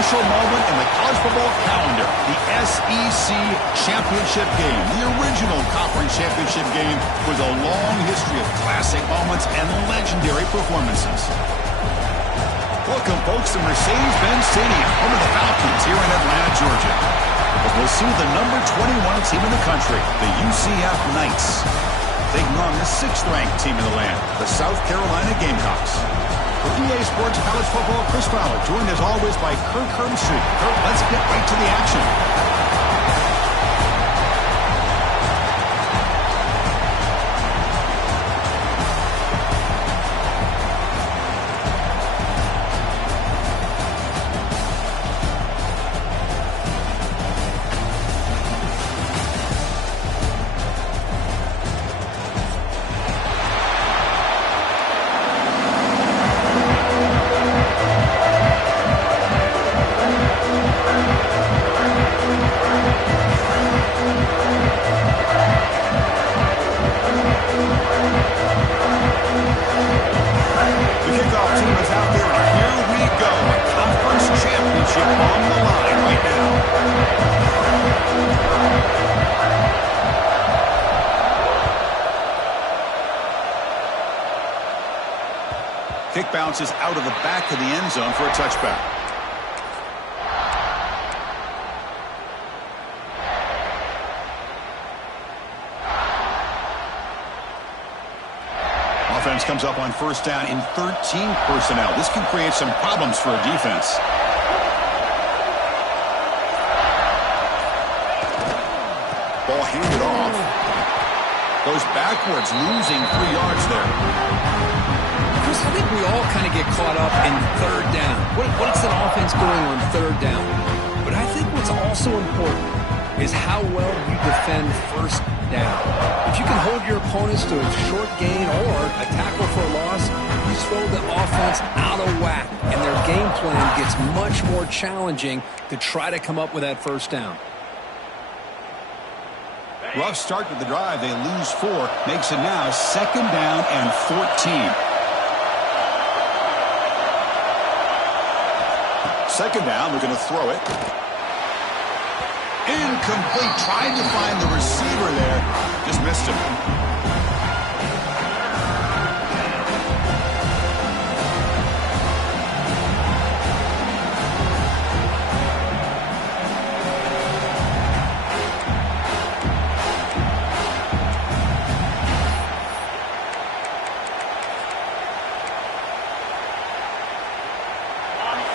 special moment in the college football calendar, the SEC Championship game. The original conference championship game with a long history of classic moments and legendary performances. Welcome, folks, to Mercedes-Benz Stadium, home of the Falcons here in Atlanta, Georgia. But we'll see the number 21 team in the country, the UCF Knights, taking on the 6th-ranked team in the land, the South Carolina Gamecocks. For EA Sports College Football, Chris Fowler, joined as always by Kirk Herbstreit. Kirk, let's get right to the action. Kick bounces out of the back of the end zone for a touchback. Offense comes up on first down in 13 personnel. This can create some problems for a defense. Ball handed off. Goes backwards, losing 3 yards there. Chris, I think we all kind of get caught up in third down. What's an offense doing on third down? But I think what's also important is how well you defend first down. If you can hold your opponents to a short gain or a tackle for a loss, you throw the offense out of whack, and their game plan gets much more challenging to try to come up with that first down. Rough start to the drive. They lose 4. Makes it now 2nd down and 14. 2nd down, we're going to throw it. Incomplete. Tried to find the receiver there. Just missed him.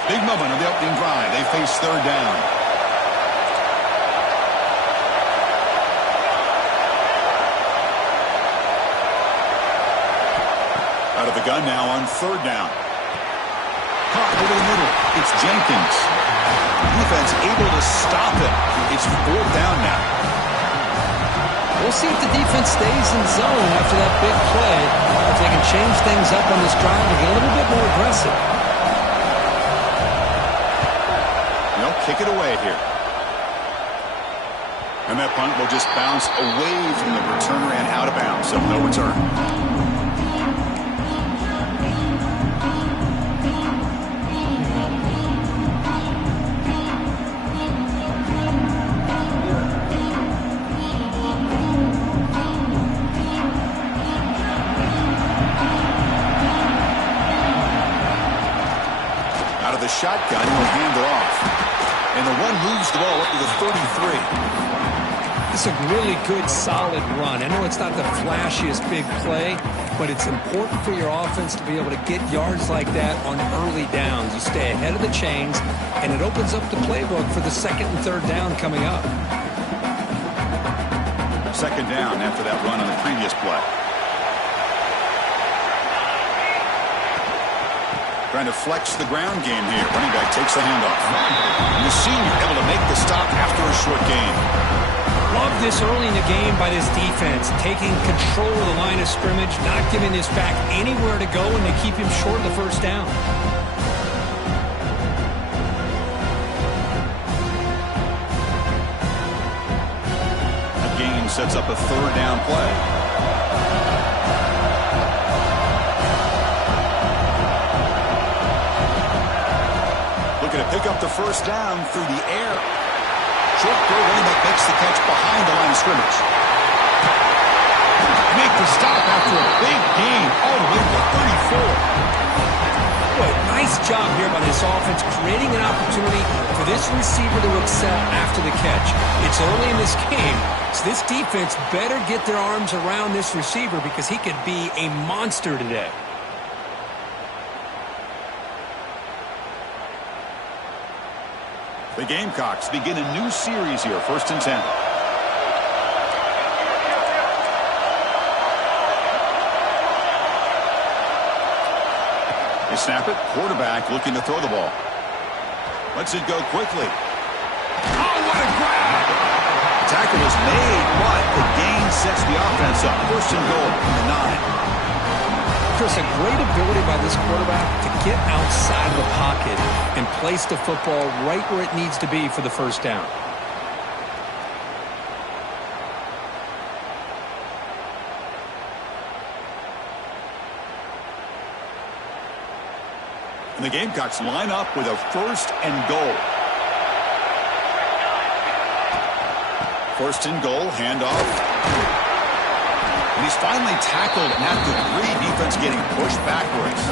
Big moment on the opening drive. They face 3rd down. Out of the gun now on 3rd down. Caught over the middle. It's Jenkins. Defense able to stop it. It's 4th down now. We'll see if the defense stays in zone after that big play. If they can change things up on this drive and get a little bit more aggressive. Kick it away here. And that punt will just bounce away from the returner and out of bounds, so no return. Out of the shotgun, he'll hand it off. And the one moves the ball up to the 33. It's a really good, solid run. I know it's not the flashiest big play, but it's important for your offense to be able to get yards like that on early downs. You stay ahead of the chains, and it opens up the playbook for the 2nd and 3rd down coming up. 2nd down after that run on the previous play. Trying to flex the ground game here. Running back takes the handoff. And the senior able to make the stop after a short gain. Love this early in the game by this defense. Taking control of the line of scrimmage, not giving this back anywhere to go, and they keep him short of the first down. A gain sets up a 3rd down play. looking to pick up the first down through the air. Short throw, running back makes the catch behind the line of scrimmage. Make the stop after a big gain all the way to the 34. Boy, nice job here by this offense, creating an opportunity for this receiver to excel after the catch. It's early in this game, so this defense better get their arms around this receiver because he could be a monster today. The Gamecocks begin a new series here, 1st and 10. They snap it. Quarterback looking to throw the ball. Lets it go quickly. Oh, what a grab! Tackle is made, but the gain sets the offense up. 1st and goal from the 9. Chris, a great ability by this quarterback to get outside of the pocket and place the football right where it needs to be for the first down. And the Gamecocks line up with a 1st and goal. 1st and goal, handoff. And he's finally tackled at the 3. Defense getting pushed backwards.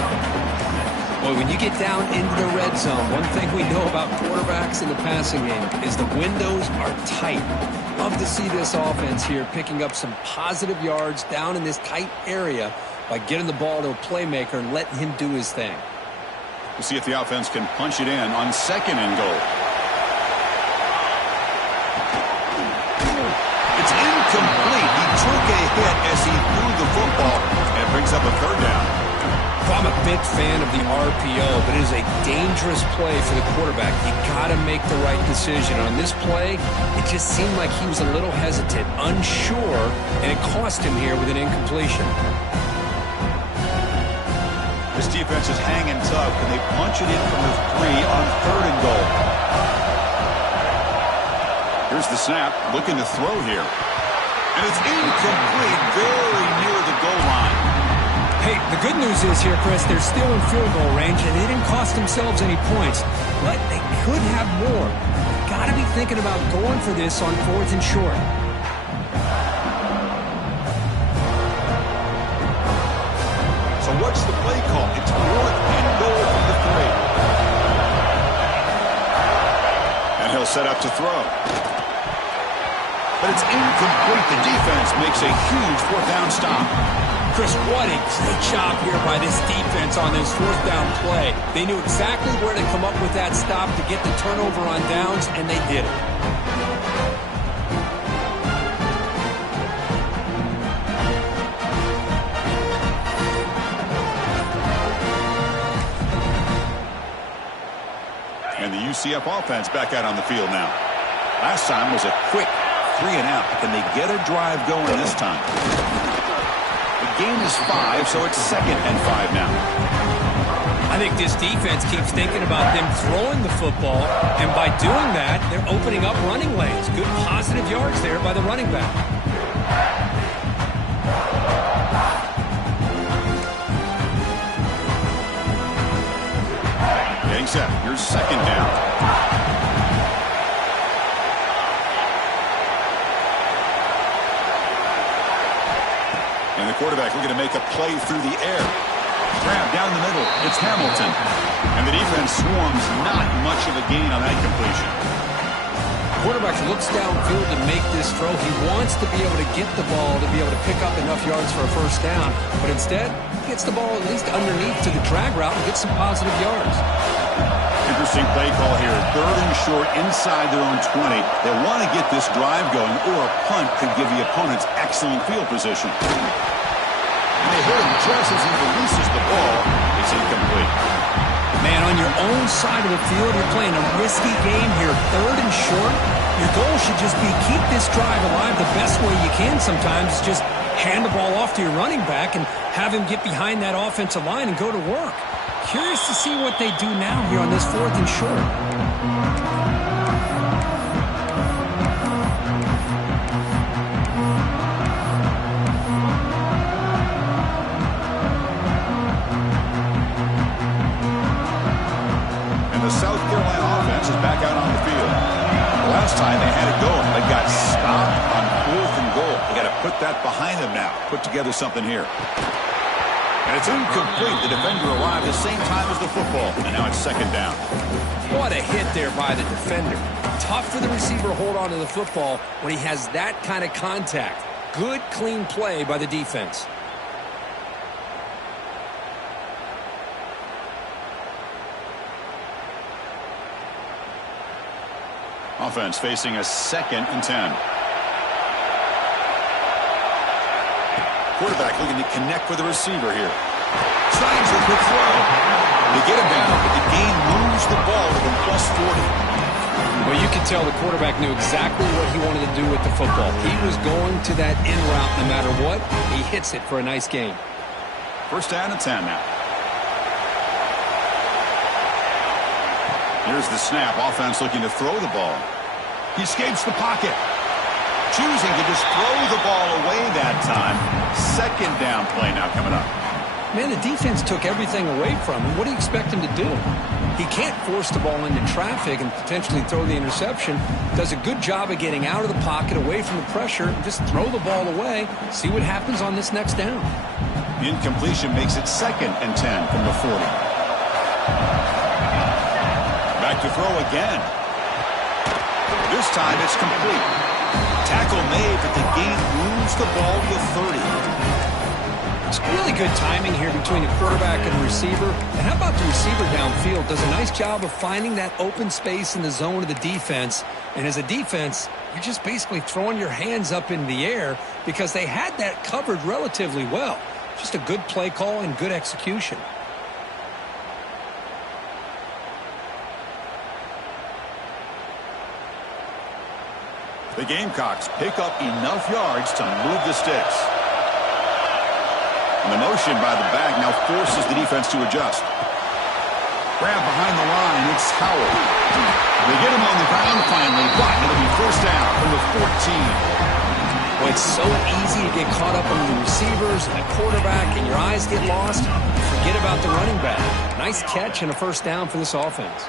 Boy, when you get down into the red zone, one thing we know about quarterbacks in the passing game is the windows are tight. Love to see this offense here picking up some positive yards down in this tight area by getting the ball to a playmaker and letting him do his thing. We'll see if the offense can punch it in on 2nd and goal. It's incomplete. He took a hit as he threw the football, and it brings up a 3rd down. I'm a big fan of the RPO, but it is a dangerous play for the quarterback. You got to make the right decision. On this play, it just seemed like he was a little hesitant, unsure, and it cost him here with an incompletion. This defense is hanging tough. Can they punch it in from the 3 on 3rd and goal? Here's the snap. Looking to throw here. And it's incomplete. Very near the goal line. Hey, the good news is here, Chris, they're still in field goal range, and they didn't cost themselves any points. But they could have more. Got to be thinking about going for this on 4th and short. So what's the play call? It's 4th and goal from the 3. And he'll set up to throw. But it's incomplete. The defense makes a huge 4th down stop. Chris, what a great job here by this defense on this 4th down play. They knew exactly where to come up with that stop to get the turnover on downs, and they did it. And the UCF offense back out on the field now. Last time was a quick 3 and out. Can they get a drive going this time? The gain is 5, so it's 2nd and 5 now. I think this defense keeps thinking about them throwing the football, and by doing that, they're opening up running lanes. Good positive yards there by the running back. Getting set. Here's 2nd down. And the quarterback looking to make a play through the air. Grab down the middle. It's Hamilton. And the defense swarms. Not much of a gain on that completion. Quarterback looks downfield to make this throw. He wants to be able to get the ball to be able to pick up enough yards for a 1st down. But instead, he gets the ball at least underneath to the drag route and gets some positive yards. Interesting play call here. 3rd and short inside their own 20. They want to get this drive going, or a punt could give the opponents excellent field position. And they hit him just as he releases the ball. It's incomplete. Man, on your own side of the field, you're playing a risky game here. 3rd and short. Your goal should just be keep this drive alive the best way you can sometimes. Just hand the ball off to your running back and have him get behind that offensive line and go to work. Curious to see what they do now here on this 4th and short. And the South Carolina last time they had it going, but got stopped on 4th and goal. They got to put that behind them now. Put together something here. And it's incomplete. The defender arrived the same time as the football. And now it's 2nd down. What a hit there by the defender. Tough for the receiver to hold on to the football when he has that kind of contact. Good, clean play by the defense. Offense facing a 2nd and 10. Quarterback looking to connect with the receiver here. Tries a quick throw. They get him down, but the game moves the ball to the +40. Well, you can tell the quarterback knew exactly what he wanted to do with the football. He was going to that in route no matter what. He hits it for a nice gain. 1st down and 10 now. Here's the snap. Offense looking to throw the ball. He escapes the pocket. Choosing to just throw the ball away that time. 2nd down play now coming up. Man, the defense took everything away from him. What do you expect him to do? He can't force the ball into traffic and potentially throw the interception. Does a good job of getting out of the pocket, away from the pressure, and just throw the ball away. See what happens on this next down. Incompletion makes it 2nd and 10 from the 40. Back to throw again. This time it's complete. Tackle made, but the game moves the ball to the 30. It's really good timing here between the quarterback and the receiver. And how about the receiver downfield? Does a nice job of finding that open space in the zone of the defense. And as a defense, you're just basically throwing your hands up in the air because they had that covered relatively well. Just a good play call and good execution. The Gamecocks pick up enough yards to move the sticks. And the motion by the back now forces the defense to adjust. Grab behind the line. It's Howard. They get him on the ground finally, but it'll be 1st down from the 14. Well, it's so easy to get caught up on the receivers and the quarterback, and your eyes get lost. Forget about the running back. Nice catch and a 1st down for this offense.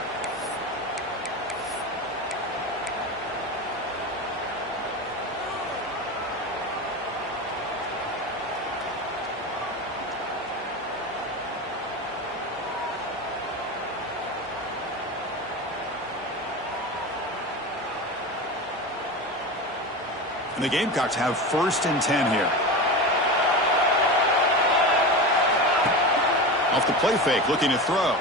And the Gamecocks have 1st and 10 here. Off the play fake, looking to throw.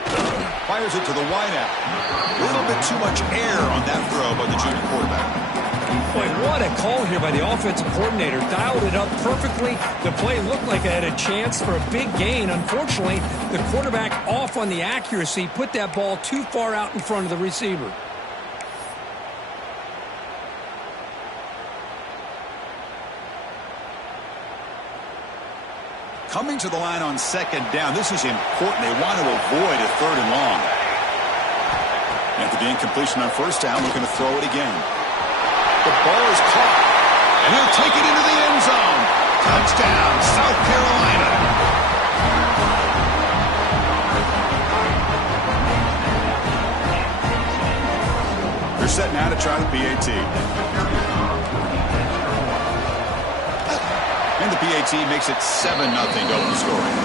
Fires it to the wideout. A little bit too much air on that throw by the junior quarterback. Boy, what a call here by the offensive coordinator. Dialed it up perfectly. The play looked like it had a chance for a big gain. Unfortunately, the quarterback off on the accuracy, put that ball too far out in front of the receiver. Coming to the line on 2nd down. This is important. They want to avoid a 3rd and long. After the incompletion on 1st down, looking to throw it again. The ball is caught, and he'll take it into the end zone. Touchdown, South Carolina. They're set now to try the PAT. And the PAT makes it 7-0 to open the scoring.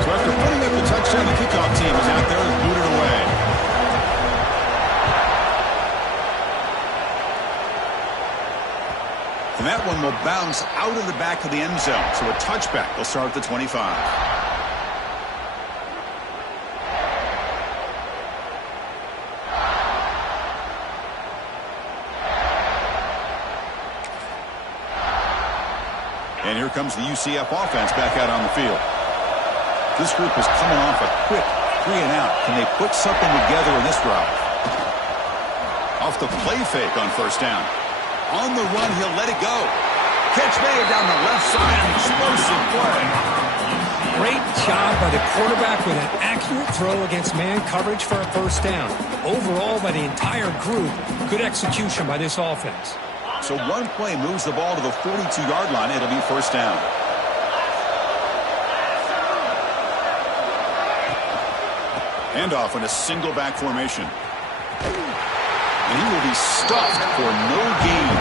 So after putting up the touchdown, the kickoff team is out there and boot it away. And that one will bounce out of the back of the end zone. So a touchback will start at the 25. And here comes the UCF offense back out on the field. This group is coming off a quick 3 and out. Can they put something together in this drive? Off the play fake on 1st down. On the run, he'll let it go. Catch made down the left side. An explosive play. Great job by the quarterback with an accurate throw against man coverage for a 1st down. Overall, by the entire group, good execution by this offense. So one play moves the ball to the 42-yard line. It'll be 1st down. Handoff in a single back formation. And he will be stuffed for no gain.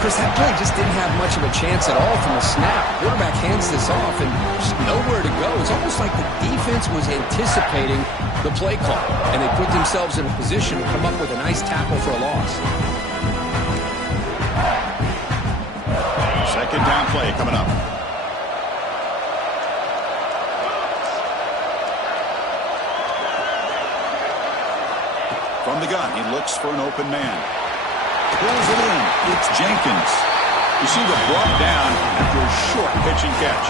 Chris, that play just didn't have much of a chance at all from the snap. Quarterback hands this off and just nowhere to go. It's almost like the defense was anticipating the play call, and they put themselves in a position to come up with a nice tackle for a loss. Second down play coming up. From the gun, he looks for an open man. Pulls it in. It's Jenkins. Receiver brought down after a short pitch and catch.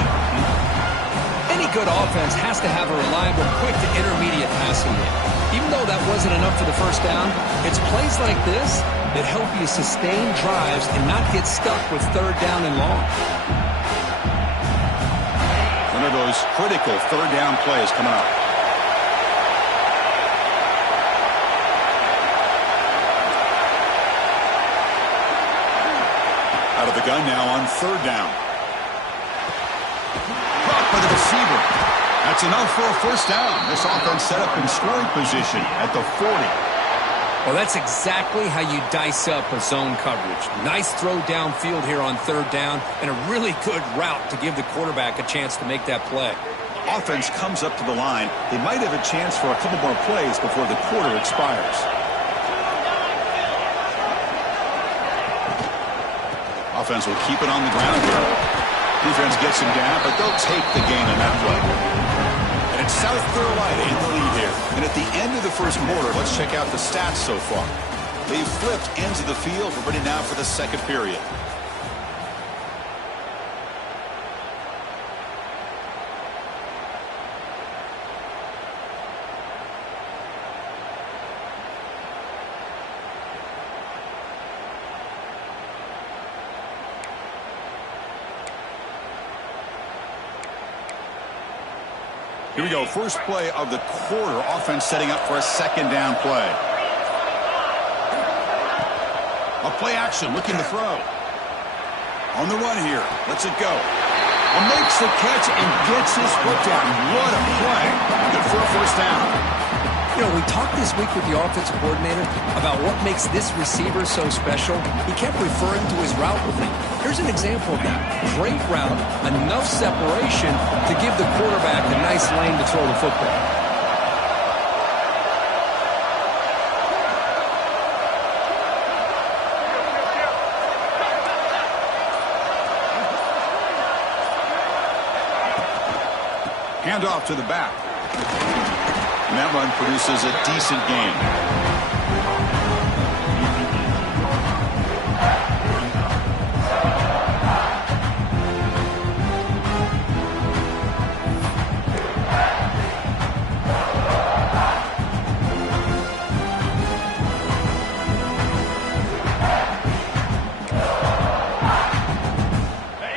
Any good offense has to have a reliable, quick to intermediate passing game. Even though that wasn't enough for the first down, it's plays like this that help you sustain drives and not get stuck with third down and long. One of those critical third down plays coming up. Out of the gun now on third down. Caught by the receiver. That's enough for a first down. This offense set up in scoring position at the 40. Well, that's exactly how you dice up a zone coverage. Nice throw downfield here on third down and a really good route to give the quarterback a chance to make that play. Offense comes up to the line. They might have a chance for a couple more plays before the quarter expires. Offense will keep it on the ground here. Defense gets him down, but they'll take the gain on that play. And it's South Carolina in the lead here. And at the end of the first quarter, let's check out the stats so far. They've flipped ends of the field. We're ready now for the second period. Here we go. First play of the quarter. Offense setting up for a second down play. A play action, looking to throw. On the run here. Lets it go. Makes the catch and gets his foot down. What a play. Good for a first down. You know, we talked this week with the offensive coordinator about what makes this receiver so special. He kept referring to his route with him. Here's an example of that. Great route, enough separation to give the quarterback a nice lane to throw the football. Handoff to the back. And that run produces a decent gain.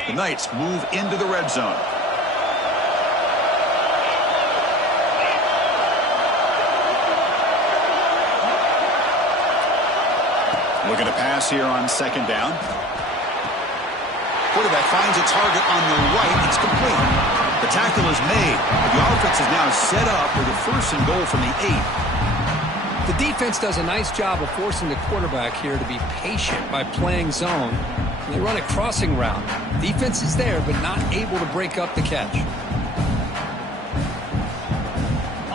The Knights move into the red zone. Looking to pass here on second down. Quarterback finds a target on the right. It's complete. The tackle is made. The offense is now set up with a first and goal from the 8. The defense does a nice job of forcing the quarterback here to be patient by playing zone. They run a crossing route. Defense is there, but not able to break up the catch.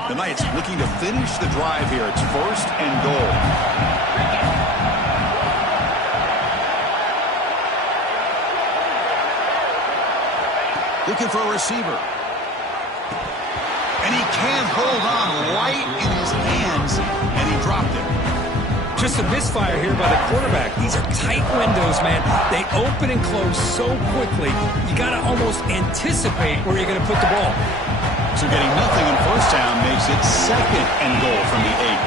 The Knights looking to finish the drive here. It's first and goal. Looking for a receiver. And he can't hold on right in his hands, and he dropped it. Just a misfire here by the quarterback. These are tight windows, man. They open and close so quickly, you got to almost anticipate where you're going to put the ball. So getting nothing on first down makes it second and goal from the 8.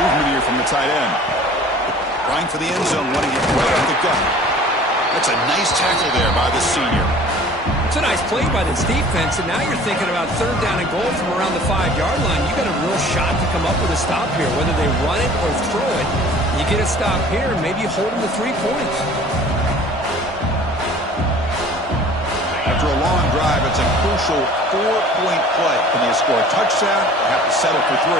Movement here from the tight end. Trying for the end zone, wanting it right at the gut. That's a nice tackle there by the senior. It's a nice play by this defense, and now you're thinking about third down and goal from around the 5-yard line. You got a real shot to come up with a stop here, whether they run it or throw it. You get a stop here, and maybe you hold them to 3 points. After a long drive, it's a crucial 4-point play. Can they score a touchdown or have to settle for 3?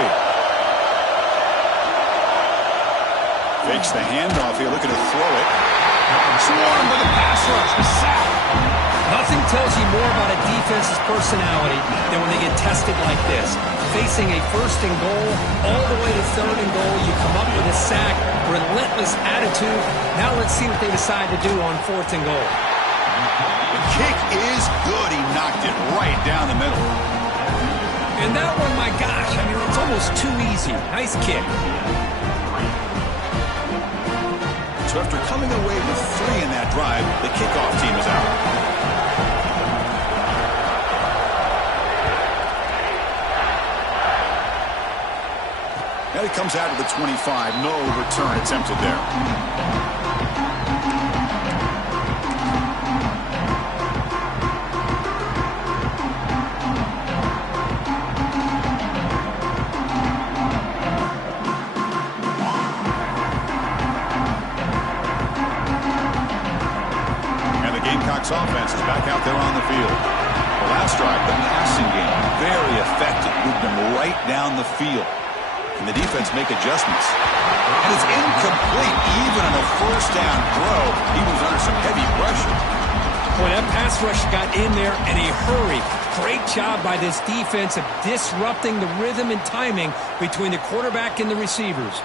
Fakes the handoff here, looking to throw it. Swarmed with a pass rush, a sack. Nothing tells you more about a defense's personality than when they get tested like this. Facing a first and goal, all the way to third and goal, you come up with a sack, relentless attitude. Now let's see what they decide to do on fourth and goal. The kick is good. He knocked it right down the middle. And that one, my gosh, I mean, it's almost too easy. Nice kick. So after coming away with 3 in that drive, the kickoff team is out. Now he comes out of the 25. No return attempted there. Offense is back out there on the field. The last drive, the passing game, very effective. Moved them right down the field. And the defense make adjustments. And it's incomplete. Even on a first down throw, he was under some heavy pressure. Boy, that pass rush got in there in a hurry. Great job by this defense of disrupting the rhythm and timing between the quarterback and the receivers.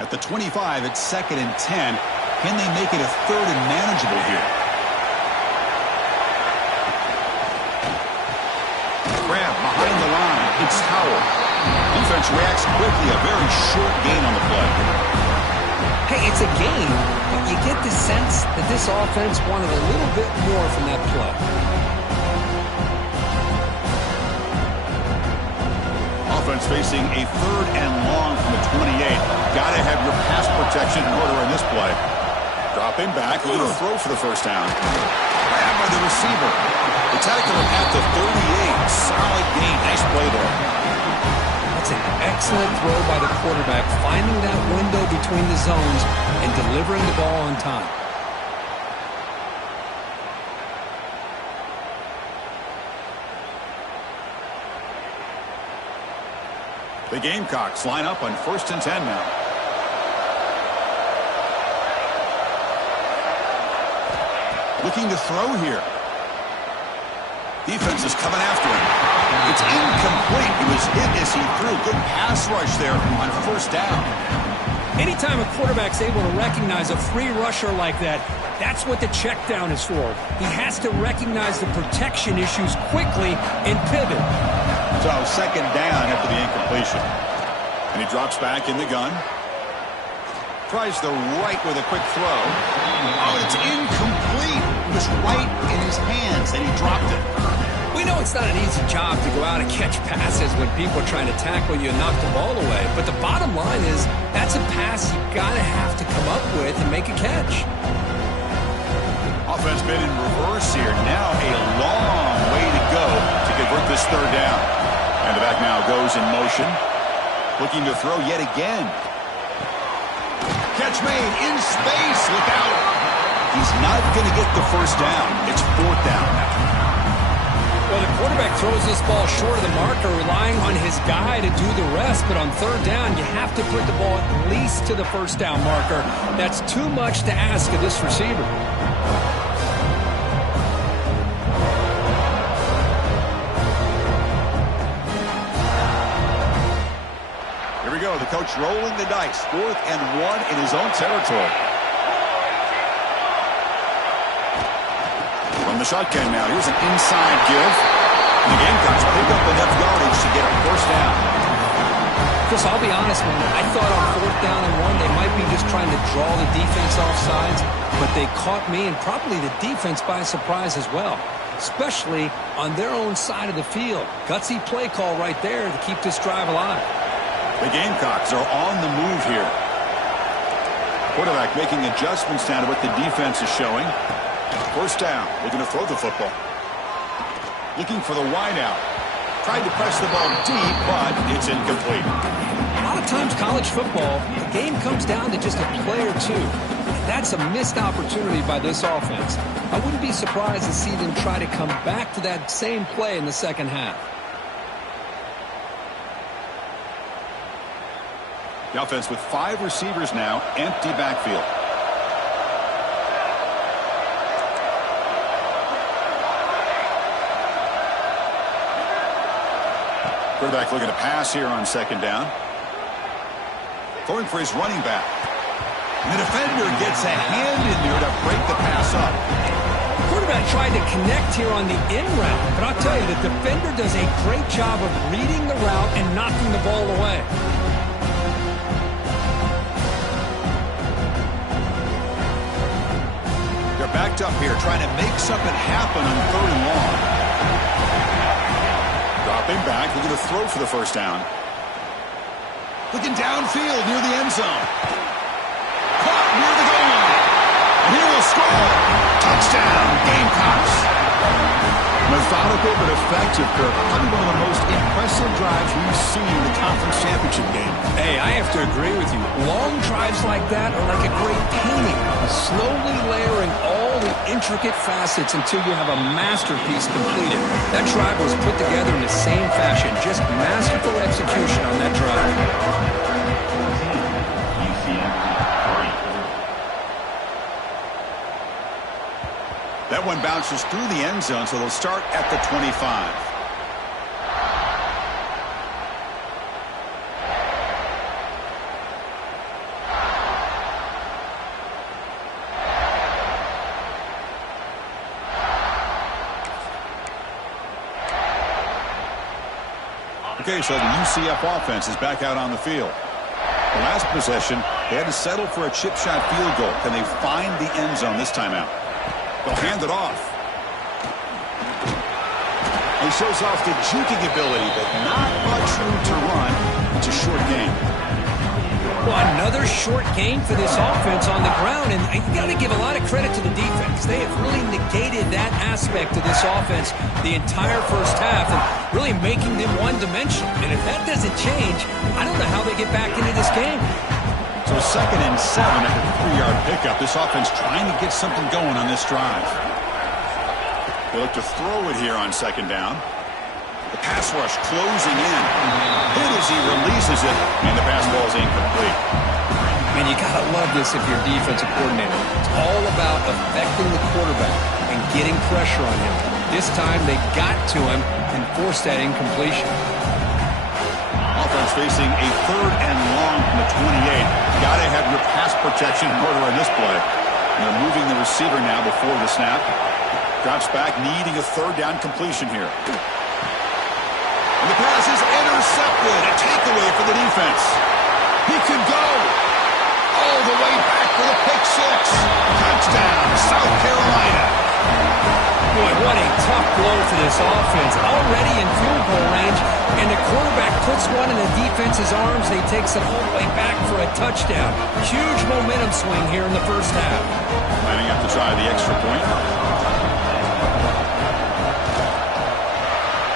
At the 25, it's 2nd and 10. Can they make it a 3rd and manageable here? Grab behind the line. It's Howell. Defense reacts quickly. A very short gain on the play. Hey, it's a game, but you get the sense that this offense wanted a little bit more from that play. Offense facing a 3rd and long from the 28. Got to have your pass protection in order in this play. Dropping back, a little throw for the first down. Grabbed by the receiver. They tackle him at the 38. Solid gain. Nice play there. That's an excellent throw by the quarterback, finding that window between the zones and delivering the ball on time. The Gamecocks line up on 1st and 10 now. Looking to throw here. Defense is coming after him. It's incomplete. He was hit as he threw. Good pass rush there on first down. Anytime a quarterback's able to recognize a free rusher like that, that's what the check down is for. He has to recognize the protection issues quickly and pivot. So 2nd down after the incompletion. And he drops back in the gun. Tries the right with a quick throw. Oh, it's incomplete. It was right in his hands, and he dropped it. We know it's not an easy job to go out and catch passes when people are trying to tackle you and knock the ball away. But the bottom line is that's a pass you got to have to come up with and make a catch. Offense been in reverse here. Now a long way to go to convert this 3rd down. And the back now goes in motion. Looking to throw yet again. Catch made in space. Look out. He's not going to get the first down. It's 4th down now. Well, the quarterback throws this ball short of the marker, relying on his guy to do the rest. But on 3rd down, you have to put the ball at least to the first down marker. That's too much to ask of this receiver. Here we go. The coach rolling the dice. 4th and 1 in his own territory. From the shotgun now. Here's an inside give. And the Gamecocks pick up enough yardage to get a first down. Chris, I'll be honest, man. I thought on 4th down and 1, they might be just trying to draw the defense off sides. But they caught me and probably the defense by surprise as well. Especially on their own side of the field. Gutsy play call right there to keep this drive alive. The Gamecocks are on the move here. Quarterback making adjustments down to what the defense is showing. First down. Looking to throw the football. Looking for the wide out. Tried to press the ball deep, but it's incomplete. A lot of lot of times college football, the game comes down to just a play or two. And that's a missed opportunity by this offense. I wouldn't be surprised to see them try to come back to that same play in the second half. The offense with 5 receivers now, empty backfield. Quarterback looking to pass here on second down. Going for his running back. And the defender gets a hand in there to break the pass up. The quarterback tried to connect here on the in route, but I'll tell you, the defender does a great job of reading the route and knocking the ball away. They're backed up here, trying to make something happen on 3rd and long. Dropping back, looking to throw for the first down. Looking downfield near the end zone. Caught near the goal line. And he will score. Touchdown, Gamecocks. Methodical but effective, Kirk. Probably one of the most impressive drives we've seen in the conference championship game. Hey, I have to agree with you. Long drives like that are like a great painting, slowly layering all the intricate facets until you have a masterpiece completed. That drive was put together in the same fashion, just masterful execution on that drive. That one bounces through the end zone, so they'll start at the 25. Okay, so the UCF offense is back out on the field. The last possession, they had to settle for a chip shot field goal. Can they find the end zone this time out? They'll hand it off. He shows off the juking ability, but not much room to run. It's a short game. Well, another short game for this offense on the ground, and you got to give a lot of credit to the defense. They have really negated that aspect of this offense the entire first half, and really making them one-dimensional. And if that doesn't change, I don't know how they get back into this game. So 2nd and 7 after the 3-yard pickup. This offense trying to get something going on this drive. They look to throw it here on 2nd down. The pass rush closing in. Hit as he releases it, and the pass ball is incomplete. Man, you got to love this if you're a defensive coordinator. It's all about affecting the quarterback and getting pressure on him. This time they got to him and forced that incompletion. Offense facing a 3rd and long from the 28. Got to have your pass protection in order on this play. And they're moving the receiver now before the snap. Drops back, needing a 3rd down completion here. And the pass is intercepted. A takeaway for the defense. He could go all the way back for the pick 6. Touchdown, South Carolina. Boy, what a tough blow to this offense. Already in field goal range, and the quarterback puts one in the defense's arms. He takes it all the way back for a touchdown. Huge momentum swing here in the first half. Lining up to try the extra point.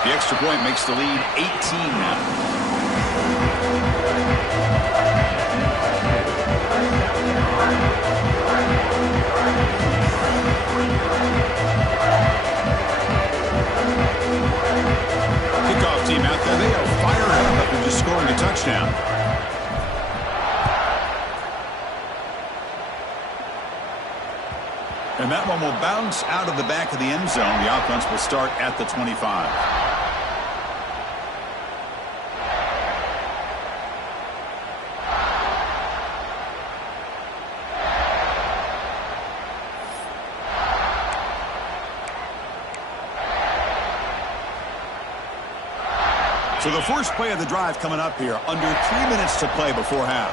The extra point makes the lead 18 now. Kickoff team out there. They are fired up after just scoring a touchdown. And that one will bounce out of the back of the end zone. The offense will start at the 25. So the first play of the drive coming up here. Under 3 minutes to play before half.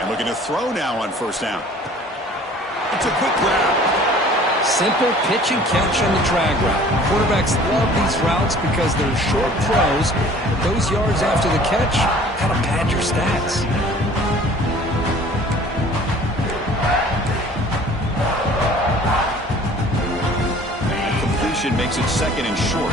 And looking to throw now on 1st down. It's a quick grab. Simple pitch and catch on the drag route. Quarterbacks love these routes because they're short throws, but those yards after the catch kind of pad your stats. Makes it 2nd and short.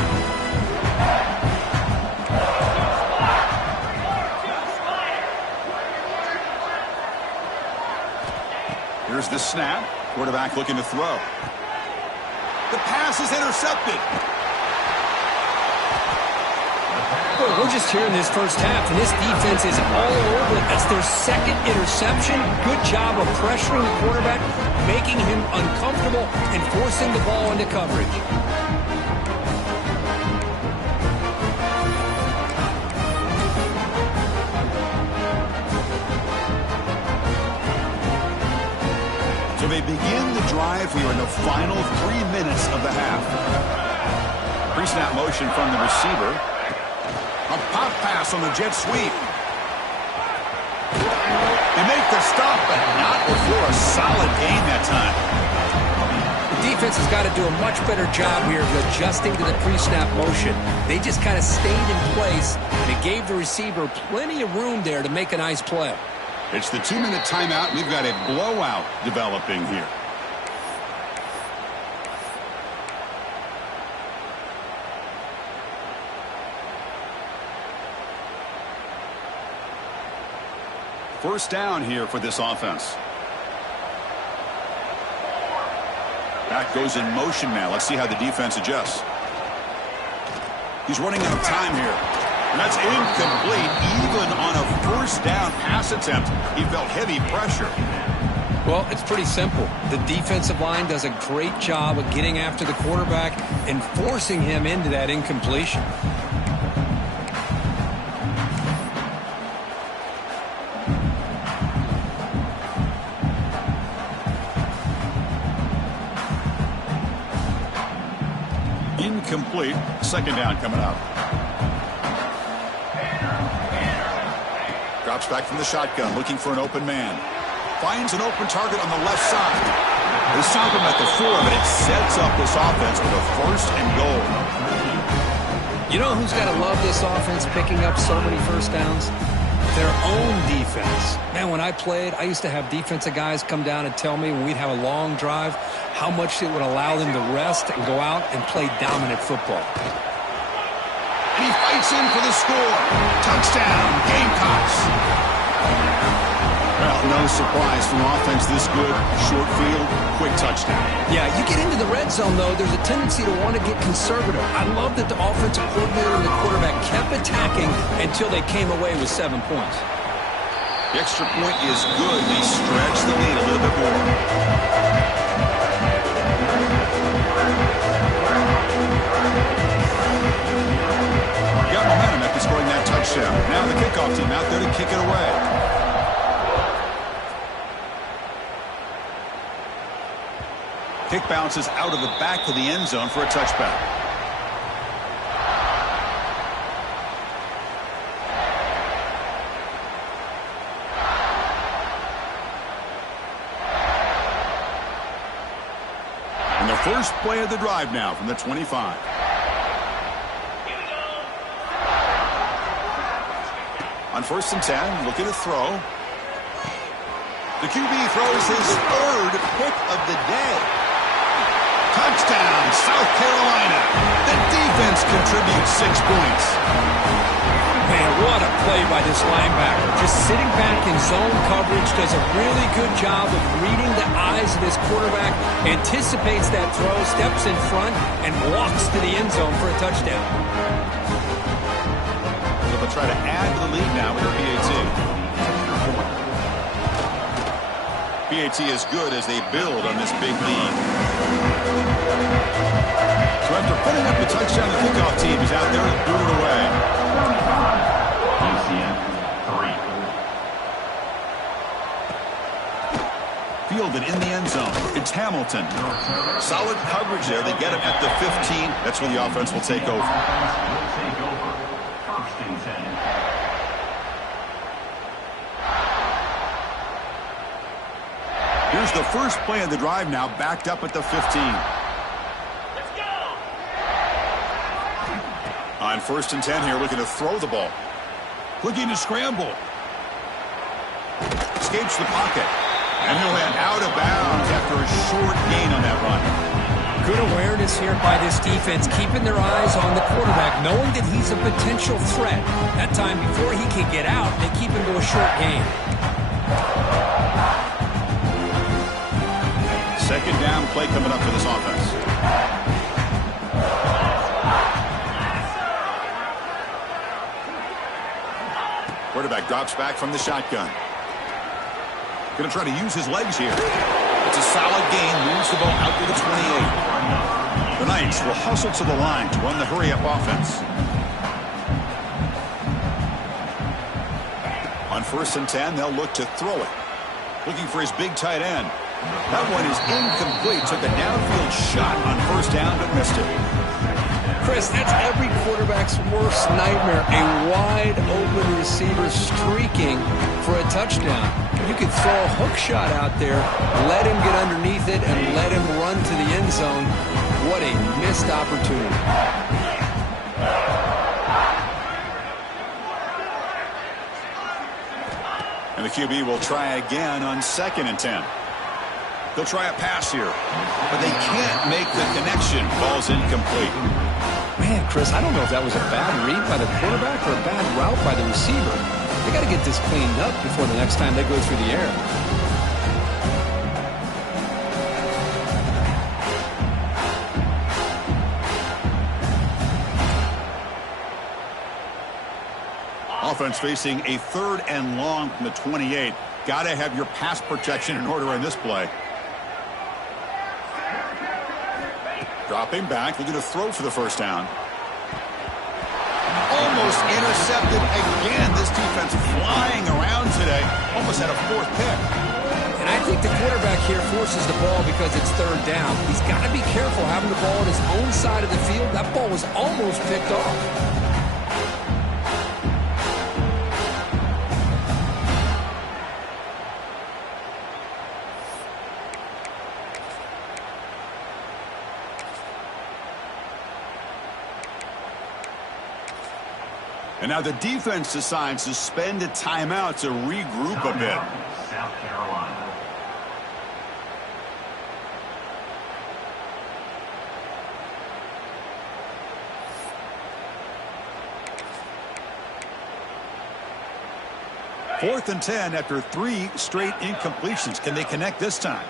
snap. Quarterback looking to throw. The pass is intercepted. Well, we're just here in this first half, and this defense is all over it. That's their second interception. Good job of pressuring the quarterback, making him uncomfortable, and forcing the ball into coverage. So they begin the drive here in the final 3 minutes of the half. Pre-snap motion from the receiver. A pop pass on the jet sweep. They make the stop, but not before a solid gain that time. The defense has got to do a much better job here of adjusting to the pre-snap motion. They just kind of stayed in place. They gave the receiver plenty of room there to make a nice play. It's the 2-minute timeout. We've got a blowout developing here. First down here for this offense. Back goes in motion now. Let's see how the defense adjusts. He's running out of time here. And that's incomplete. Even on a first down pass attempt, he felt heavy pressure. Well, it's pretty simple. The defensive line does a great job of getting after the quarterback and forcing him into that incompletion. Incomplete. Second down coming up. Drops back from the shotgun, looking for an open man. Finds an open target on the left side. They stop him at the 4, but it sets up this offense with a first and goal. You know who's got to love this offense picking up so many first downs? Their own defense. Man, when I played, I used to have defensive guys come down and tell me when we'd have a long drive how much it would allow them to rest and go out and play dominant football. And he fights in for the score. Touchdown, Gamecocks. Well, no surprise from offense this good. Short field, quick touchdown. Yeah, you get into the red zone, though, there's a tendency to want to get conservative. I love that the offensive coordinator and the quarterback kept attacking until they came away with 7 points. The extra point is good. They stretch the lead a little bit more. Got momentum after scoring that touchdown. Now the kickoff team out there to kick it away. Kick bounces out of the back of the end zone for a touchback. And the first play of the drive now from the 25. On first and 10, looking to throw. The QB throws his third pick of the day. Touchdown, South Carolina. The defense contributes 6 points. Man, what a play by this linebacker. Just sitting back in zone coverage, does a really good job of reading the eyes of his quarterback, anticipates that throw, steps in front, and walks to the end zone for a touchdown. So they'll try to add to the lead now with PAT. PAT is good as they build on this big lead. So after putting up the touchdown, the kickoff team is out there to boot it away. Fielded in the end zone. It's Hamilton. Solid coverage there. They get him at the 15. That's where the offense will take over. Here's the first play of the drive now, backed up at the 15. Let's go! On first and 10 here, looking to throw the ball. Looking to scramble. Escapes the pocket. And he'll head out of bounds after a short gain on that run. Good awareness here by this defense, keeping their eyes on the quarterback, knowing that he's a potential threat. That time, before he can get out, they keep him to a short gain. second down play coming up for this offense. Quarterback drops back from the shotgun. Going to try to use his legs here. It's a solid gain. Moves the ball out to the 28. The Knights will hustle to the line to run the hurry-up offense. On 1st and 10, they'll look to throw it. Looking for his big tight end. That one is incomplete. Took a downfield shot on 1st down, but missed it. Chris, that's every quarterback's worst nightmare. A wide-open receiver streaking for a touchdown. You could throw a hook shot out there, let him get underneath it, and let him run to the end zone. What a missed opportunity. And the QB will try again on 2nd and 10. They'll try a pass here, but they can't make the connection. Ball's incomplete. Man, Chris, I don't know if that was a bad read by the quarterback or a bad route by the receiver. They got to get this cleaned up before the next time they go through the air. Offense facing a 3rd and long from the 28. Got to have your pass protection in order in this play. Dropping back, looking to throw for the 1st down. Almost intercepted again. This defense flying around today. Almost had a 4th pick. And I think the quarterback here forces the ball because it's 3rd down. He's got to be careful having the ball on his own side of the field. That ball was almost picked off. And now the defense decides to spend a timeout to regroup a bit. South Carolina. Fourth and 10 after 3 straight incompletions. Can they connect this time?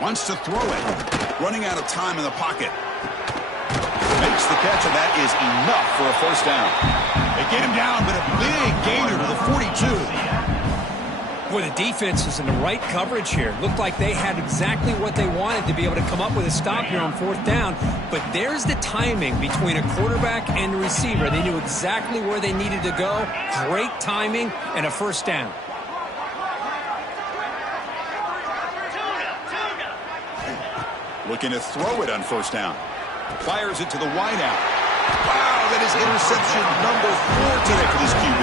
Wants to throw it. Running out of time in the pocket. Makes the catch, and that is enough for a 1st down. They get him down, but a big gainer to the 42. Boy, the defense was in the right coverage here. Looked like they had exactly what they wanted to be able to come up with a stop here on 4th down. But there's the timing between a quarterback and the receiver. They knew exactly where they needed to go. Great timing and a 1st down. Looking to throw it on 1st down. Fires it to the wideout. Wow, that is interception number 4 today for this QB.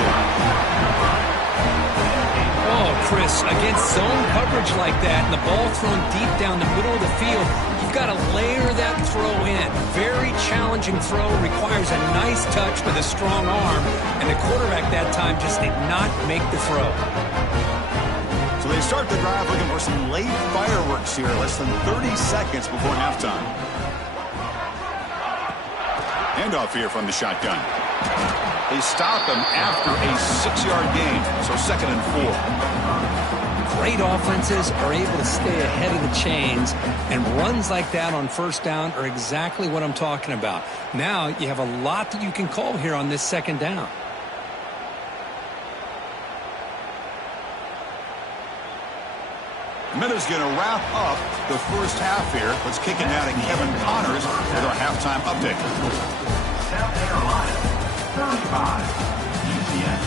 Oh, Chris, against zone coverage like that and the ball thrown deep down the middle of the field, you've got to layer that throw in. Very challenging throw, requires a nice touch with a strong arm, and the quarterback that time just did not make the throw. So they start the drive looking for some late fireworks here, less than 30 seconds before halftime. Handoff here from the shotgun. They stop him after a 6-yard gain, so 2nd and 4. Great offenses are able to stay ahead of the chains, and runs like that on 1st down are exactly what I'm talking about. Now you have a lot that you can call here on this 2nd down. Minutes going to wrap up the 1st half here. Let's kick it out to Kevin Connors with our halftime update. South Carolina, 35. UCF,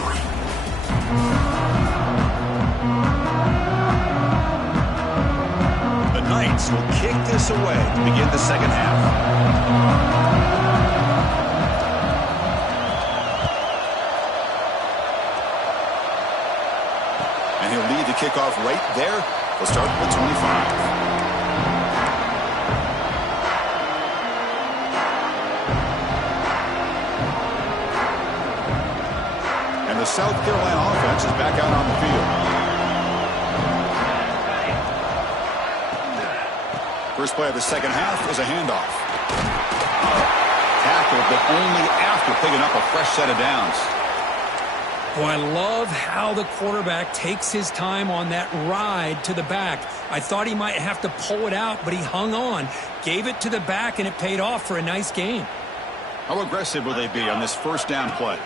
3. The Knights will kick this away to begin the 2nd half. And he'll lead the kickoff right there. We'll start with 25. And the South Carolina offense is back out on the field. First play of the 2nd half is a handoff. Tackled, but only after picking up a fresh set of downs. Well, I love how the quarterback takes his time on that ride to the back. I thought he might have to pull it out, but he hung on, gave it to the back, and it paid off for a nice gain. How aggressive will they be on this first down play?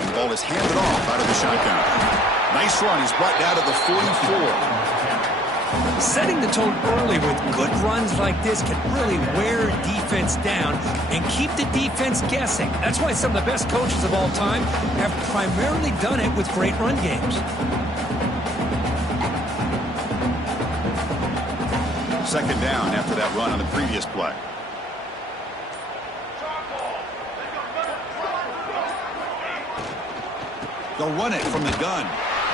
And the ball is handed off out of the shotgun. Nice run. He's brought down to the 44. Setting the tone early with good runs like this can really wear defense down and keep the defense guessing. That's why some of the best coaches of all time have primarily done it with great run games. Second down after that run on the previous play. They'll run it from the gun.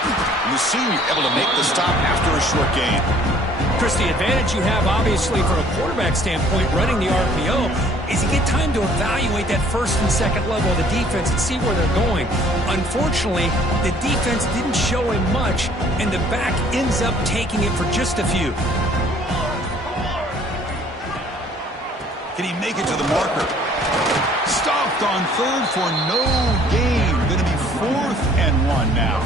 And the senior able to make the stop after a short gain. Chris, the advantage you have, obviously, from a quarterback standpoint, running the RPO, is you get time to evaluate that first and second level of the defense and see where they're going. Unfortunately, the defense didn't show him much, and the back ends up taking it for just a few. Can he make it to the marker? Stopped on third for no gain. Going to be 4th and 1 now.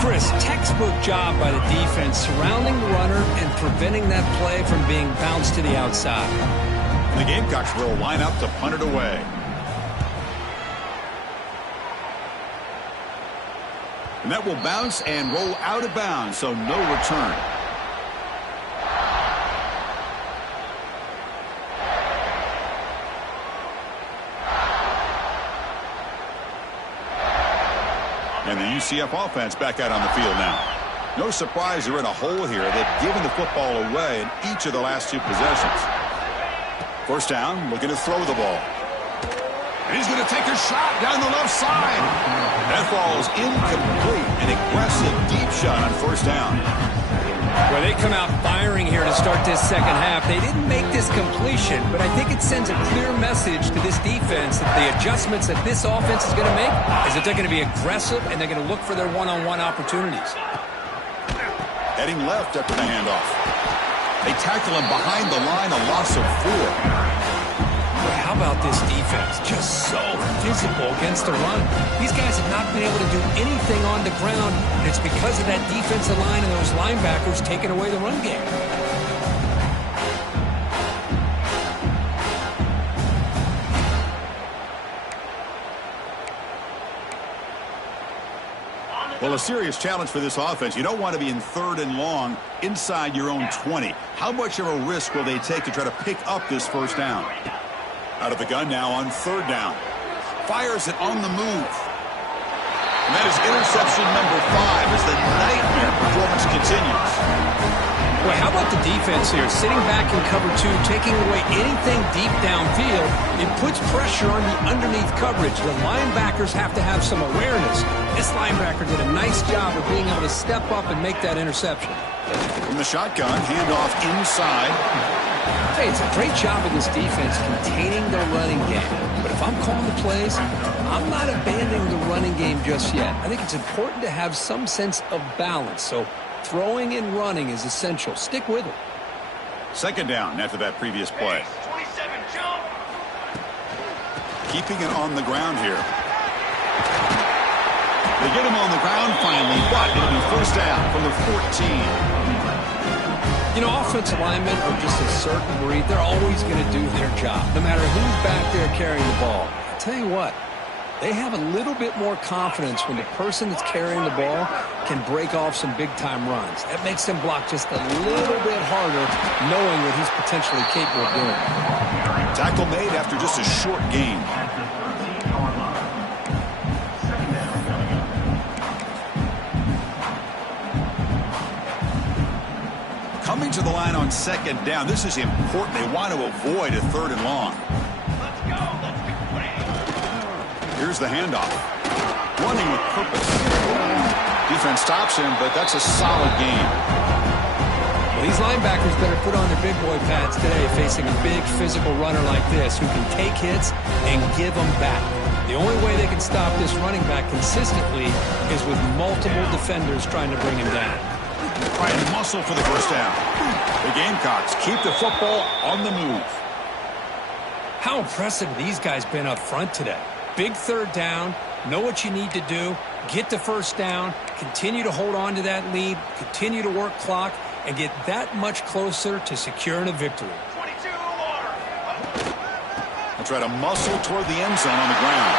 Chris, textbook job by the defense surrounding the runner and preventing that play from being bounced to the outside. The Gamecocks will line up to punt it away. And that will bounce and roll out of bounds, so no return. And the UCF offense back out on the field now. No surprise they're in a hole here. They've given the football away in each of the last 2 possessions. First down, looking to throw the ball. And he's going to take a shot down the left side. That ball is incomplete. An aggressive deep shot on first down. Well, they come out firing here to start this second half. They didn't make this completion, but I think it sends a clear message to this defense that the adjustments that this offense is going to make is that they're going to be aggressive and they're going to look for their one-on-one opportunities. Heading left after the handoff. They tackle him behind the line, a loss of 4. How about this defense? Just so physical against the run. These guys have not been able to do anything on the ground, and it's because of that defensive line and those linebackers taking away the run game. Well, a serious challenge for this offense. You don't want to be in 3rd and long inside your own 20. How much of a risk will they take to try to pick up this first down? Out of the gun now on 3rd down. Fires it on the move. And that is interception number 5 as the nightmare performance continues. Well, how about the defense here? Sitting back in cover 2, taking away anything deep downfield. It puts pressure on the underneath coverage. The linebackers have to have some awareness. This linebacker did a nice job of being able to step up and make that interception. From the shotgun, handoff inside. Hey, it's a great job of this defense containing their running game. But if I'm calling the plays, I'm not abandoning the running game just yet. I think it's important to have some sense of balance. So throwing and running is essential. Stick with it. Second down after that previous play. Keeping it on the ground here. They get him on the ground finally, but it'll be first down from the 14. You know, offensive linemen are just a certain breed. They're always going to do their job, no matter who's back there carrying the ball. I tell you what, they have a little bit more confidence when the person that's carrying the ball can break off some big-time runs. That makes them block just a little bit harder, knowing what he's potentially capable of doing. Tackle made after just a short gain. Coming to the line on second down. This is important. They want to avoid a 3rd and long. Here's the handoff. Running with purpose. Defense stops him, but that's a solid gain. Well, these linebackers better put on their big boy pads today facing a big physical runner like this who can take hits and give them back. The only way they can stop this running back consistently is with multiple defenders trying to bring him down. Trying to muscle for the first down. The Gamecocks keep the football on the move. How impressive have these guys been up front today? Big 3rd down, know what you need to do, get the first down, continue to hold on to that lead, continue to work clock, and get that much closer to securing a victory. They'll try to muscle toward the end zone on the ground.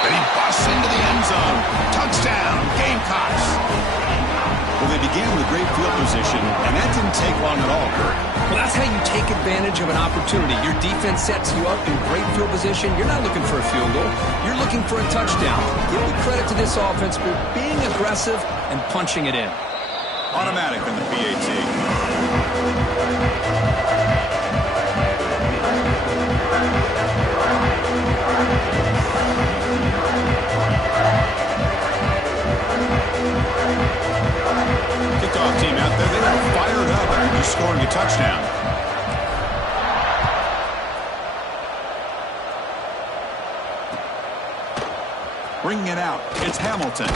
And he busts into the end zone. Touchdown, Gamecocks. Well, they began with great field position, and that didn't take long at all, Kurt. Well, that's how you take advantage of an opportunity. Your defense sets you up in great field position. You're not looking for a field goal. You're looking for a touchdown. Give the credit to this offense for being aggressive and punching it in. Automatic in the PAT. Kickoff team out there. They are fired up after just scoring a touchdown. Bringing it out. It's Hamilton.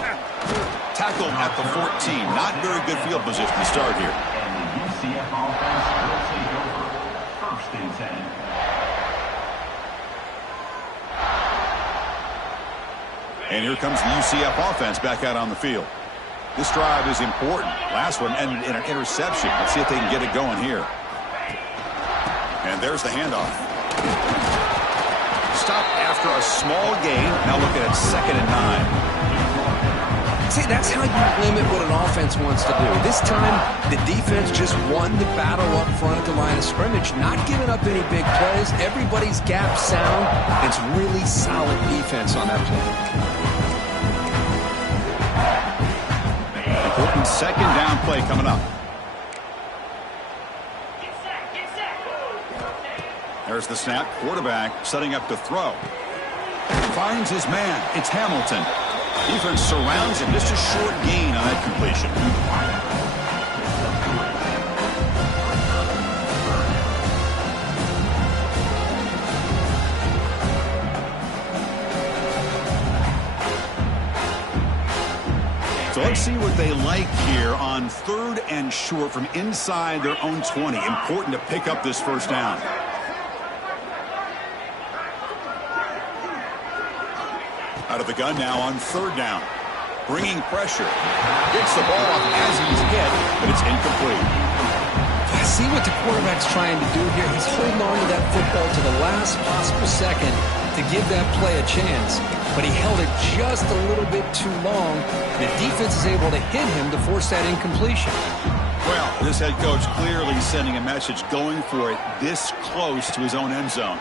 Tackled at the 14. Not very good field position to start here. And the UCF offense will take over. First and 10. And here comes the UCF offense back out on the field. This drive is important. Last one ended in an interception. Let's see if they can get it going here. And there's the handoff. Stop after a small gain. Now look at it, 2nd and 9. See, that's how you limit what an offense wants to do. This time, the defense just won the battle up front at the line of scrimmage, not giving up any big plays. Everybody's gap sound. It's really solid defense on that play. Important 2nd down play coming up. There's the snap. Quarterback setting up to throw. Finds his man. It's Hamilton. Defense surrounds him. Just a short gain on that completion. So let's see what they like here on 3rd and short from inside their own 20. Important to pick up this first down. Out of the gun now on 3rd down. Bringing pressure. Gets the ball off as he's hit, but it's incomplete. I see what the quarterback's trying to do here. He's holding on to that football to the last possible second to give that play a chance. But he held it just a little bit too long. The defense is able to hit him to force that incompletion. Well, this head coach clearly sending a message, going for it this close to his own end zone.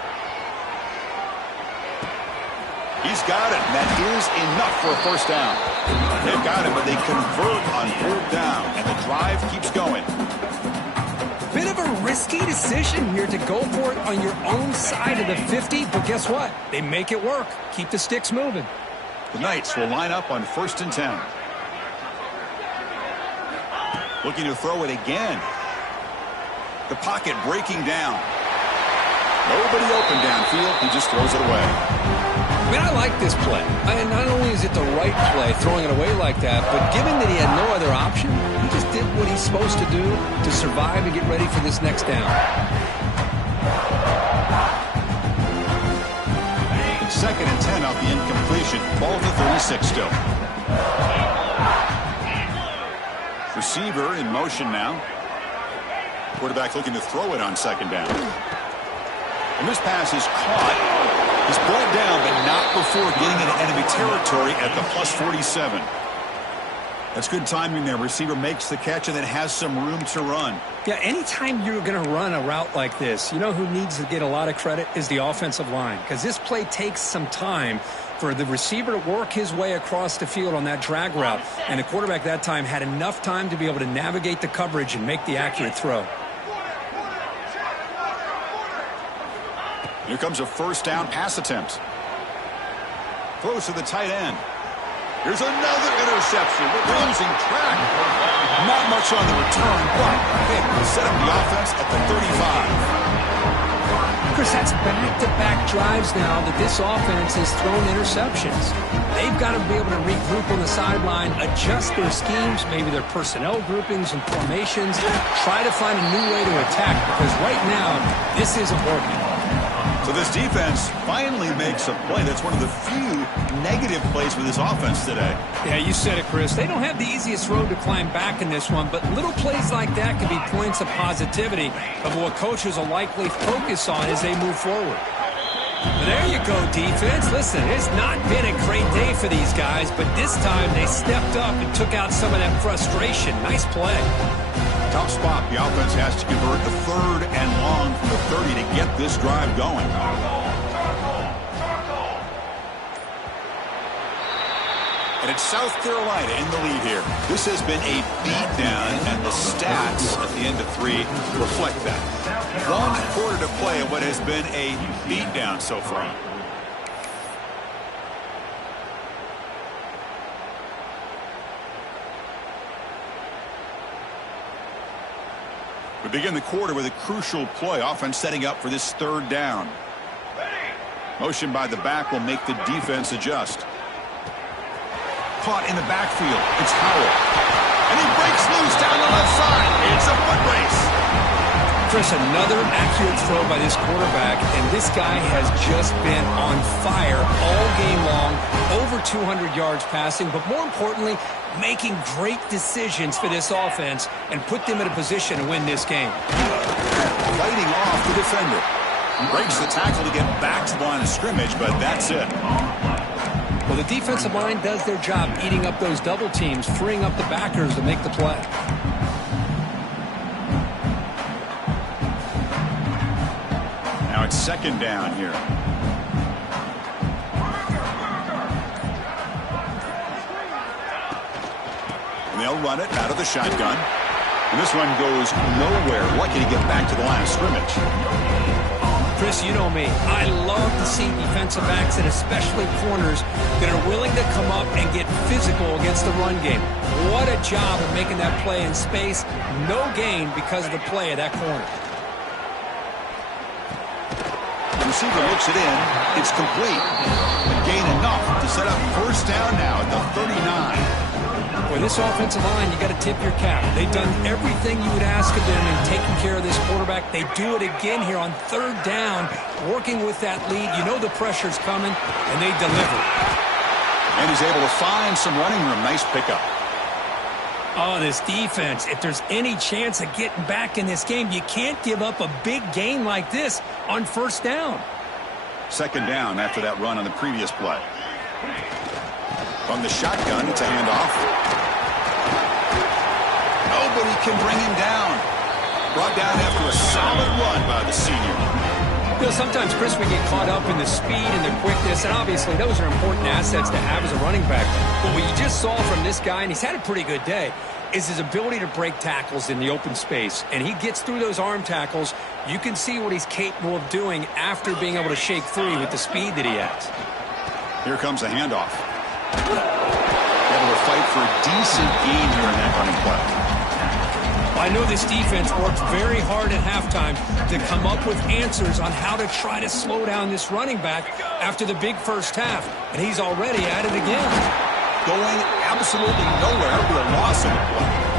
He's got it, and that is enough for a first down. They've got it, but they convert on 4th down, and the drive keeps going. Bit of a risky decision here to go for it on your own side of the 50, but guess what? They make it work. Keep the sticks moving. The Knights will line up on 1st and 10. Looking to throw it again. The pocket breaking down. Nobody open downfield. He just throws it away. I mean, I like this play. And not only is it the right play, throwing it away like that, but given that he had no other option, he just did what he's supposed to do to survive and get ready for this next down. 2nd and 10 off the incompletion. Ball to 36 still. Receiver in motion now. Quarterback looking to throw it on 2nd down. And this pass is caught. He's brought down, but not before getting into enemy territory at the +47. That's good timing there. Receiver makes the catch and then has some room to run. Yeah, anytime you're going to run a route like this, you know who needs to get a lot of credit is the offensive line, because this play takes some time for the receiver to work his way across the field on that drag route, and the quarterback that time had enough time to be able to navigate the coverage and make the accurate throw. Here comes a 1st down pass attempt. Throws to the tight end. Here's another interception. We're losing track. Not much on the return, but hit will set up the offense at the 35. Chris, that's back-to-back drives now that this offense has thrown interceptions. They've got to be able to regroup on the sideline, adjust their schemes, maybe their personnel groupings and formations, try to find a new way to attack, because right now, this isn't working. So this defense finally makes a play. That's one of the few negative plays for this offense today. Yeah, you said it, Chris. They don't have the easiest road to climb back in this one, but little plays like that can be points of positivity of what coaches will likely focus on as they move forward. Well, there you go, defense. Listen, it's not been a great day for these guys, but this time they stepped up and took out some of that frustration. Nice play. Tough spot. The offense has to convert the 3rd and long from the 30 to get this drive going. And it's South Carolina in the lead here. This has been a beatdown, and the stats at the end of 3 reflect that. 1 quarter to play in what has been a beatdown so far. We begin the quarter with a crucial play. Offense setting up for this 3rd down. Motion by the back will make the defense adjust. Caught in the backfield. It's Howell. And he breaks loose down the left side. It's a foot race. Chris, another accurate throw by this quarterback, and this guy has just been on fire all game long, over 200 yards passing, but more importantly, making great decisions for this offense and put them in a position to win this game. Fighting off the defender. Breaks the tackle to get back to the line of scrimmage, but that's it. Well, the defensive line does their job eating up those double teams, freeing up the backers to make the play. Now it's 2nd down here. And they'll run it out of the shotgun. And this one goes nowhere. Lucky to get back to the line of scrimmage. Chris, you know me. I love to see defensive backs and especially corners that are willing to come up and get physical against the run game. What a job of making that play in space. No gain because of the play of that corner. The receiver looks it in. It's complete. A gain enough to set up 1st down now at the 39. Boy, this offensive line, you got to tip your cap. They've done everything you would ask of them in taking care of this quarterback. They do it again here on 3rd down, working with that lead. You know the pressure's coming, and they deliver. And he's able to find some running room. Nice pickup. Oh, this defense, if there's any chance of getting back in this game, you can't give up a big gain like this on 1st down. 2nd down after that run on the previous play. From the shotgun, it's a handoff. Nobody can bring him down. Brought down after a solid run by the senior. You know, sometimes, Chris, we get caught up in the speed and the quickness, and obviously those are important assets to have as a running back. But what you just saw from this guy, and he's had a pretty good day, is his ability to break tackles in the open space. And he gets through those arm tackles. You can see what he's capable of doing after being able to shake free with the speed that he has. Here comes a handoff. Able to fight for a decent gain here in that running play. I know this defense worked very hard at halftime to come up with answers on how to try to slow down this running back after the big 1st half, and he's already at it again. Going absolutely nowhere with a loss in the play.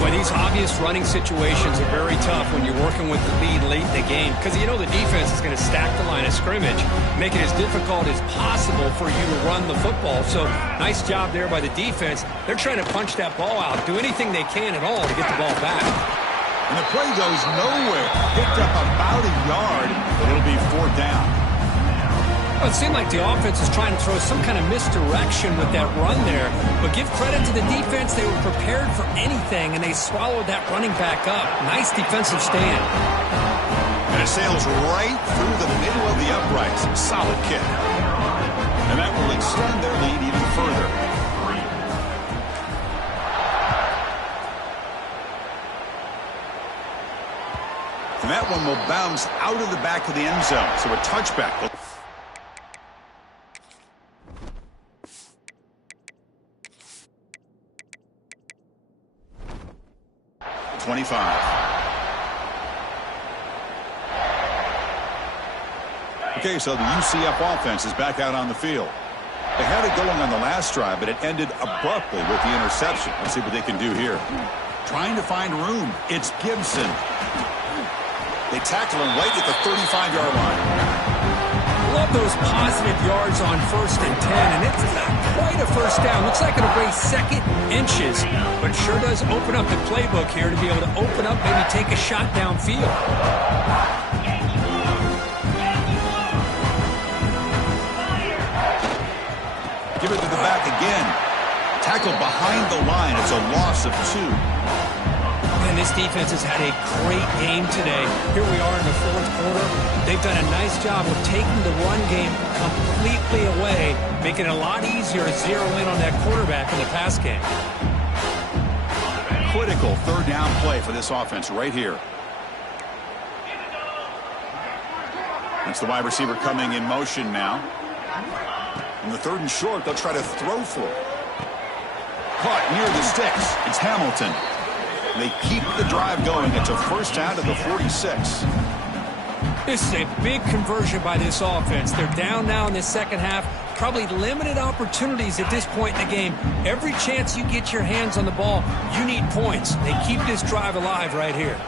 Well, these obvious running situations are very tough when you're working with the lead late in the game because you know the defense is going to stack the line of scrimmage, make it as difficult as possible for you to run the football. So nice job there by the defense. They're trying to punch that ball out, do anything they can at all to get the ball back. And the play goes nowhere. Picked up about a yard, but it'll be 4th down. Well, it seemed like the offense is trying to throw some kind of misdirection with that run there. But give credit to the defense. They were prepared for anything, and they swallowed that running back up. Nice defensive stand. And it sails right through the middle of the uprights. Solid kick. And that will extend their lead even further. And that one will bounce out of the back of the end zone. So a touchback. 25. Okay, so the UCF offense is back out on the field. They had it going on the last drive, but it ended abruptly with the interception. Let's see what they can do here. Trying to find room. It's Gibson. They tackle him right at the 35-yard line. Love those positive yards on 1st and 10, and it's not quite a first down. Looks like it'll raise second inches, but it sure does open up the playbook here to be able to open up, maybe take a shot downfield. Give it to the back again. Tackled behind the line. It's a loss of 2. And this defense has had a great game today. Here we are in the 4th quarter. They've done a nice job of taking the run game completely away, making it a lot easier to zero in on that quarterback in the pass game. Critical 3rd down play for this offense right here. It's the wide receiver coming in motion now. On the 3rd and short, they'll try to throw for it. Caught near the sticks. It's Hamilton. They keep the drive going. It's a first down to the 46. This is a big conversion by this offense. They're down now in the second half. Probably limited opportunities at this point in the game. Every chance you get your hands on the ball, you need points. They keep this drive alive right here.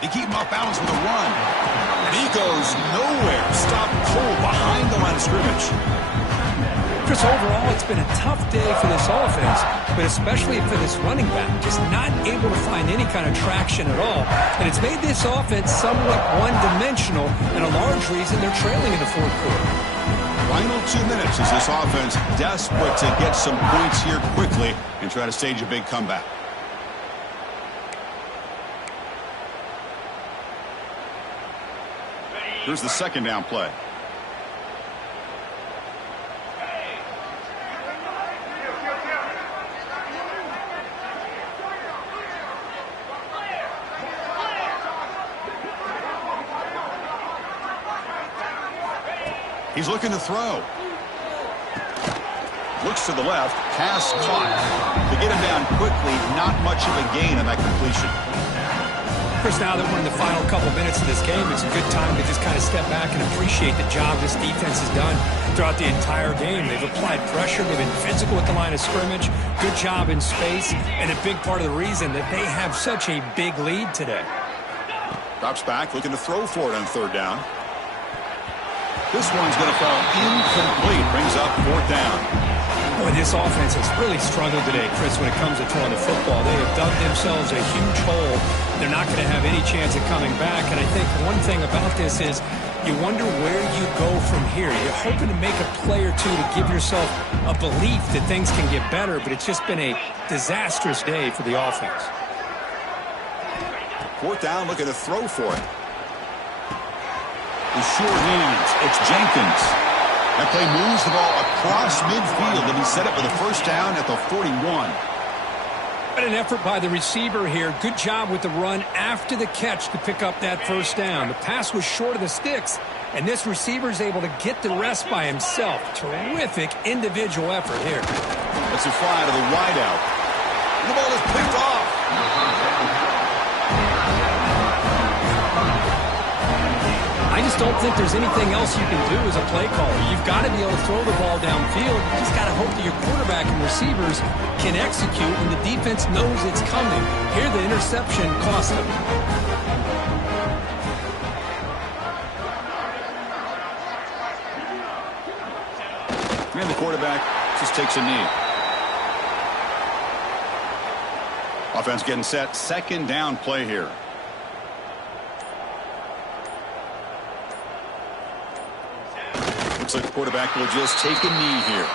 They keep him off balance with a run. And he goes nowhere. Stop cold behind the line of scrimmage. Chris, overall, it's been a tough day for this offense, but especially for this running back, just not able to find any kind of traction at all. And it's made this offense somewhat one-dimensional, and a large reason they're trailing in the 4th quarter. Final 2 minutes as this offense desperate to get some points here quickly and try to stage a big comeback. Here's the 2nd down play. He's looking to throw. Looks to the left. Pass caught. To get him down quickly, not much of a gain on that completion. Chris, now that we're in the final couple minutes of this game, it's a good time to just kind of step back and appreciate the job this defense has done throughout the entire game. They've applied pressure. They've been physical at the line of scrimmage. Good job in space, and a big part of the reason that they have such a big lead today. Drops back, looking to throw for it on 3rd down. This one's going to fall incomplete. Brings up 4th down. Boy, this offense has really struggled today, Chris, when it comes to throwing the football. They have dug themselves a huge hole. They're not going to have any chance of coming back. And I think one thing about this is you wonder where you go from here. You're hoping to make a play or two to give yourself a belief that things can get better, but it's just been a disastrous day for the offense. 4th down, looking to throw for it. The short hands. It's Jenkins. That play moves the ball across midfield, and he set it with a first down at the 41. But an effort by the receiver here. Good job with the run after the catch to pick up that first down. The pass was short of the sticks, and this receiver is able to get the rest by himself. Terrific individual effort here. That's a fly to the wideout. The ball is picked off. I just don't think there's anything else you can do as a play caller. You've got to be able to throw the ball downfield. You just got to hope that your quarterback and receivers can execute when the defense knows it's coming. Here, the interception cost them. And the quarterback just takes a knee. Offense getting set. 2nd down play here. Looks like the quarterback will just take a knee here.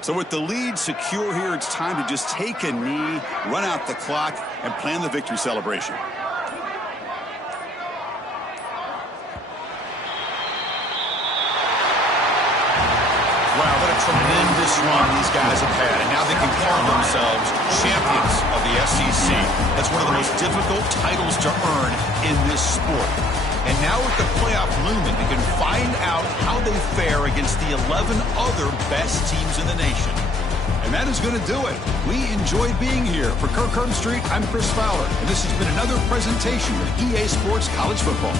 So with the lead secure here, it's time to just take a knee, run out the clock, and plan the victory celebration. Wow, what a tremendous run these guys have had, and now they can call themselves champions of the SEC. That's one of the most difficult titles to earn in this sport. And now with the playoff looming, they can find out how they fare against the 11 other best teams in the nation. And that is going to do it. We enjoyed being here. For Kirk Herbstreit, I'm Chris Fowler, and this has been another presentation of EA Sports College Football.